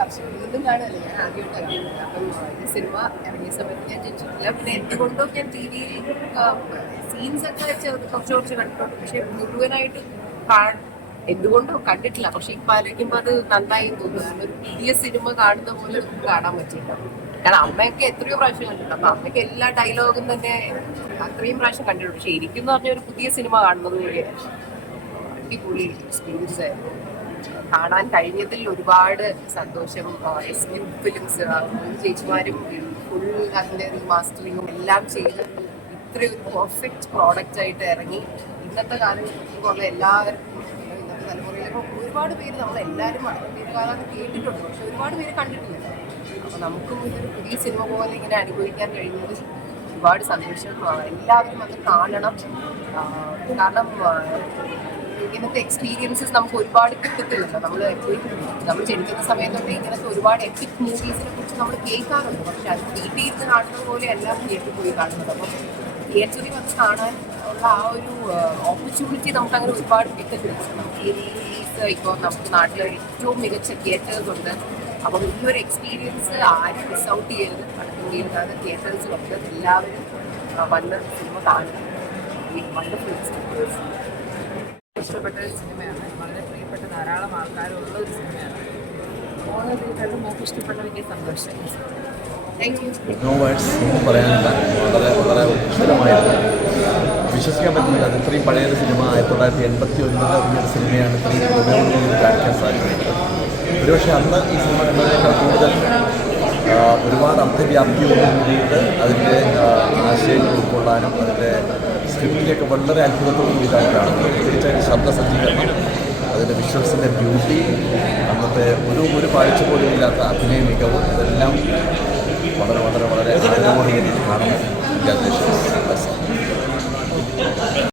വർഷം വീണ്ടും കാണുമല്ലോ ഞാൻ ആദ്യമായിട്ടാണ് കാണുന്നത് സിനിമ ഇറങ്ങിയ സമയത്ത് ഞാൻ ജനിച്ചിട്ടില്ല പിന്നെ എന്തുകൊണ്ടോ ഞാൻ ടി വിയിൽ സീൻസ് ഒക്കെ ചെറുത് കുറച്ച് കുറച്ച് കണ്ടിട്ടുണ്ട്. പക്ഷെ മുഴുവനായിട്ട് കാണ എന്തുകൊണ്ടോ കണ്ടിട്ടില്ല. പക്ഷെ ഇപ്പൊ ആലോചിക്കുമ്പോൾ അത് നന്നായി തോന്നുന്നു. ഒരു പുതിയ സിനിമ കാണുന്ന പോലെ നമുക്ക് കാണാൻ പറ്റില്ല കാരണം അമ്മയൊക്കെ എത്രയോ പ്രാവശ്യം കണ്ടിട്ടുണ്ട്. അപ്പൊ അമ്മയ്ക്ക് എല്ലാ ഡയലോഗും തന്നെ അത്രയും പ്രാവശ്യം കണ്ടിട്ടുണ്ട്. പക്ഷെ എനിക്കെന്ന് പറഞ്ഞ ഒരു പുതിയ സിനിമ കാണുന്നത് പോലെയാണ് അടിപൊളി എക്സ്പീരിയൻസ് ആയിരുന്നു. കാണാൻ കഴിഞ്ഞതിൽ ഒരുപാട് സന്തോഷം. എസ് എം ഫിലിംസ് ചേച്ചിമാരും ഫുൾ അതിന്റെ മാസ്റ്ററിങ്ങും എല്ലാം ചെയ്ത് ഇത്രയും പെർഫെക്റ്റ് പ്രോഡക്റ്റ് ആയിട്ട് ഇറങ്ങി. ഇന്നത്തെ കാലഘട്ടത്തിലുള്ള എല്ലാവർക്കും ഇന്നത്തെ തലമുറയിലൊക്കെ ഒരുപാട് പേര് നമ്മളെല്ലാവരും വളരെ പേര് കേട്ടിട്ടുണ്ട്. പക്ഷെ ഒരുപാട് പേര് കണ്ടിട്ടില്ല. അപ്പോൾ നമുക്കും ഇതൊരു പുതിയ സിനിമ പോലെ ഇങ്ങനെ അനുഭവിക്കാൻ കഴിഞ്ഞത് ഒരുപാട് സന്തോഷം. എല്ലാവരും അത് കാണണം. കാരണം ഇങ്ങനത്തെ എക്സ്പീരിയൻസസ് നമുക്ക് ഒരുപാട് കിട്ടത്തില്ലല്ലോ. നമ്മൾ എപ്പോഴും നമ്മൾ ജനിക്കുന്ന സമയത്തൊക്കെ ഇങ്ങനത്തെ ഒരുപാട് എപ്പിക് മൂവീസിനെ കുറിച്ച് നമ്മൾ കേൾക്കാറുണ്ട്. പക്ഷെ അത് വീട്ടിൽ ഇരുന്ന് കാണുന്നത് പോലെ എല്ലാം തിയേറ്ററിൽ പോയി കാണുന്നത് അപ്പോൾ തിയേറ്ററിൽ വന്ന് കാണാൻ ഉള്ള ആ ഒരു ഓപ്പർച്യൂണിറ്റി നമുക്ക് അങ്ങനെ ഒരുപാട് കിട്ടത്തില്ല. നമുക്ക് ഈ റിലീസ് ഇപ്പോൾ നമുക്ക് നാട്ടിൽ ഏറ്റവും മികച്ച തിയേറ്റേഴ്സ് ഉണ്ട്. ഈ ഒരു എക്സ്പീരിയൻസ് ആരും മിസ് ഔട്ട് ചെയ്യരുത്. കടക്കുകയില്ലാതെ ചെയ്യുന്നത് തിയേറ്റേഴ്സിലൊക്കെ എല്ലാവരും വന്ന് സിനിമ കാണുക വണ്ടർഫുൾ എക്സ്പീരിയൻസ് ഇഷ്ടപ്പെട്ട ഒരു സിനിമയാണ്. വളരെ പ്രിയപ്പെട്ട ധാരാളം ആൾക്കാരുള്ള ഒരു സിനിമയാണ്. മോളെ നമുക്ക് ഇഷ്ടപ്പെട്ട വലിയ സന്തോഷം. നോ വളരെ വളരെ വിശ്വസിക്കാൻ പറ്റുന്നില്ല. അത് ഇത്രയും പഴയൊരു സിനിമ. ആയിരത്തി തൊള്ളായിരത്തി എൺപത്തി ഒൻപത് ഇറങ്ങിയൊരു സിനിമയാണ് ഇത്രയും പുരോഗതിയിൽ കാണിക്കാൻ സാധിക്കുന്നത്. ഒരുപക്ഷെ അന്ന് ഈ സിനിമ കണ്ടതിനേക്കാൾ കൂടുതൽ ഒരുപാട് അർത്ഥവ്യാപ്തിയോട് കൂടിയിട്ട് അതിന്റെ ആശയങ്ങൾ ഉൾക്കൊള്ളാനും അതിന്റെ സ്ക്രിപ്റ്റിലേക്ക് വളരെ അത്ഭുതത്തോടു കൂടിയിട്ടാണ് തീർച്ചയായിട്ടും ശബ്ദ സജ്ജീകരണം അതിന്റെ വിഷ്വൽസിന്റെ ബ്യൂട്ടി അന്നത്തെ ഒരു ഒരു പാഴ്ച പോലും ഇല്ലാത്ത അഭിനയ മികവ് ഇതെല്ലാം വളരെ വളരെ വളരെ ആഗ്രഹത്തോടു കൂടി കൺഗ്രാജുലേഷൻസ്